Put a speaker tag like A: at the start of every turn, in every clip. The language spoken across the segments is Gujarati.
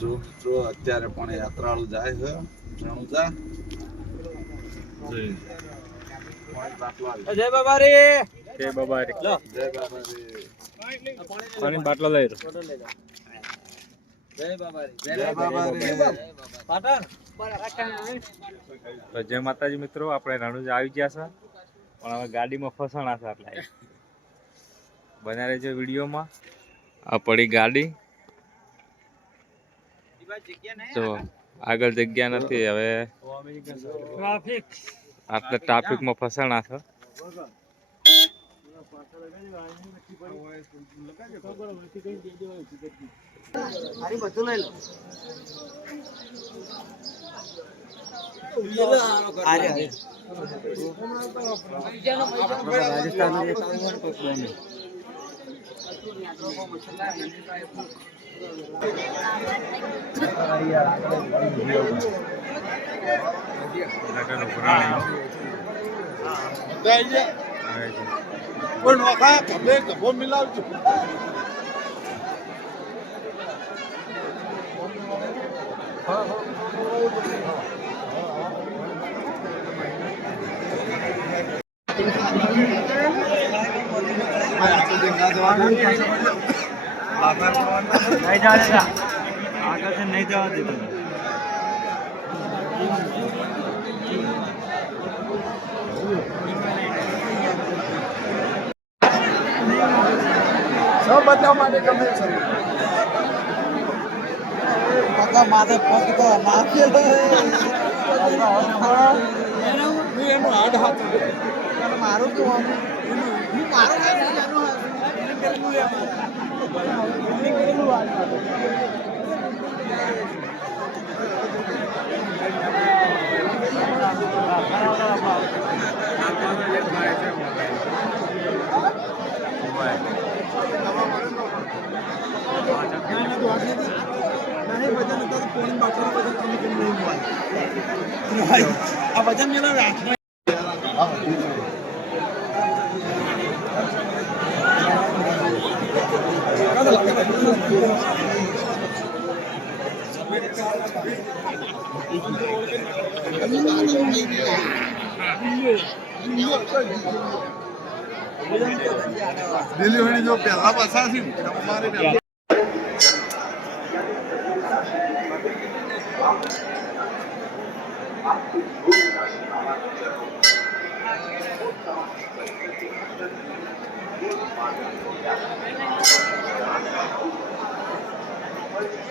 A: જો મિત્રો અત્યારે પણ યાત્રાળુ જાય છે. રણુજા
B: જય બાબા રે
C: જય બાબા રે
A: જય બાબા રે.
C: પાણી બાટલો લઈ લો
B: જય બાબા રે
A: જય બાબા રે
B: પાટણ.
C: તો જય માતાજી મિત્રો આપણે રણુજા આવી ગયા છે. પણ હવે ગાડીમાં ફસાણા છે એટલે. બના રહેજો વિડીયોમાં. આ પડી ગાડી. તો આગળ જગ્યા નથી હવે
B: ટ્રાફિક
C: આટલે ટ્રાફિકમાં ફસાણા છો.
B: મારી બધું લઈ લો અરે અરે રાજસ્થાન
C: નગરનું પુરાણી આવે
B: નહીં જવા દેતા. આગળ છે. નહીં જવા દે
A: એનો હાડ હાથ
B: મારું તો હું મારું કઈ નહીં એનું આ વજન મેળા હાથમાં
A: દિલ્હી જો પહેલા પાછા છે ને અમારે ને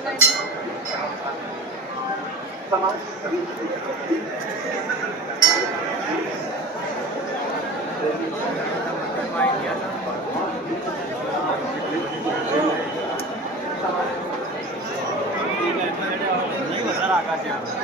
A: રણજીત આવી બોલો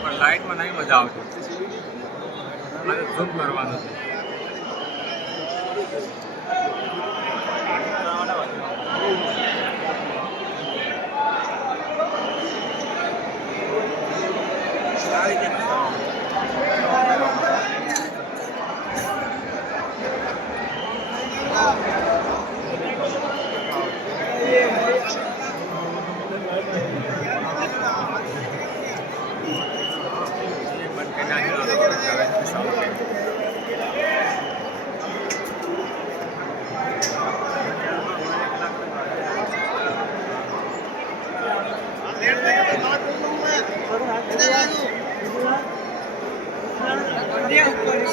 C: પણ લાઈટમાં નહીં મજા આવતી. મારે ઝૂમ કરવાનું છે.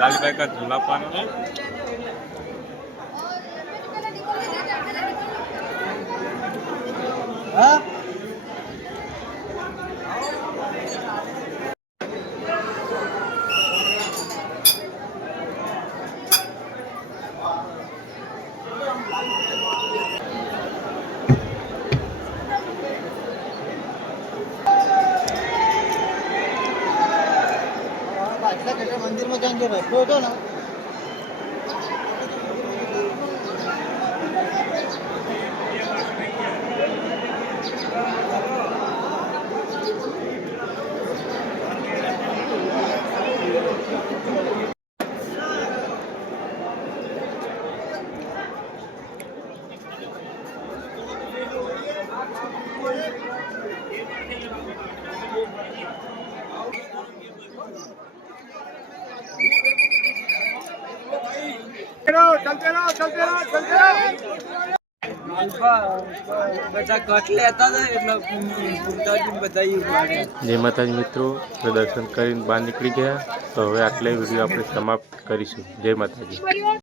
B: લાલબાઈ કા ઝુલાપાનો? দেবে প্রয়োজন Thank you.
D: જય માતાજી મિત્રો દર્શન કરીને બહાર નીકળી ગયા. તો હવે આટલે વીડિયો આપણે સમાપ્ત કરીશું. જય માતાજી.